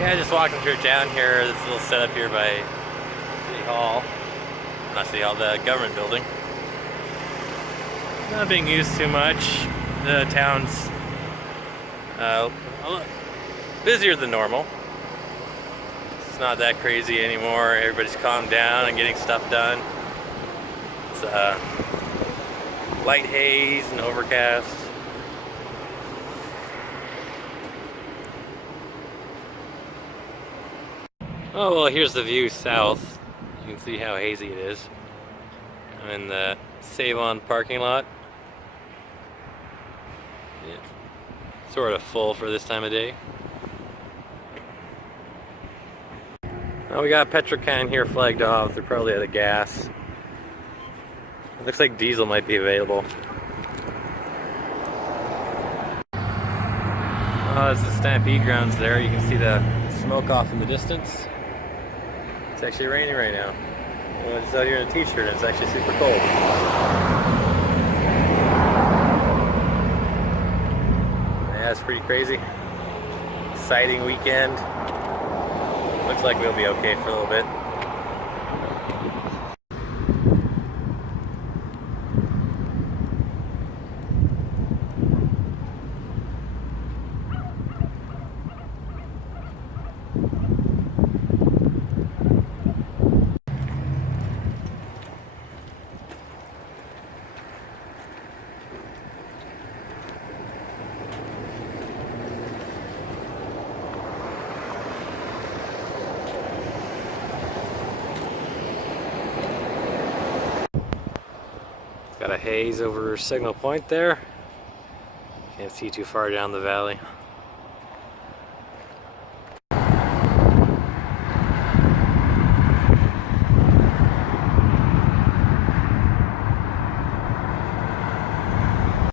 Yeah, just walking through town here. This little setup here by City Hall. Not City Hall, the government building. Not being used too much. The town's a little busier than normal. It's not that crazy anymore. Everybody's calmed down and getting stuff done. It's light haze and overcast. Oh well, here's the view south. You can see how hazy it is. I'm in the Save-On parking lot. Yeah. Sort of full for this time of day. Oh, we got a Petrocan here flagged off. They're probably out of gas. It looks like diesel might be available. Oh, there's the Stampede grounds there. You can see the smoke off in the distance. It's actually raining right now. I'm just out here in a t-shirt and it's actually super cold. Yeah, it's pretty crazy. Exciting weekend. Looks like we'll be okay for a little bit. Got a haze over Signal Point there. Can't see too far down the valley.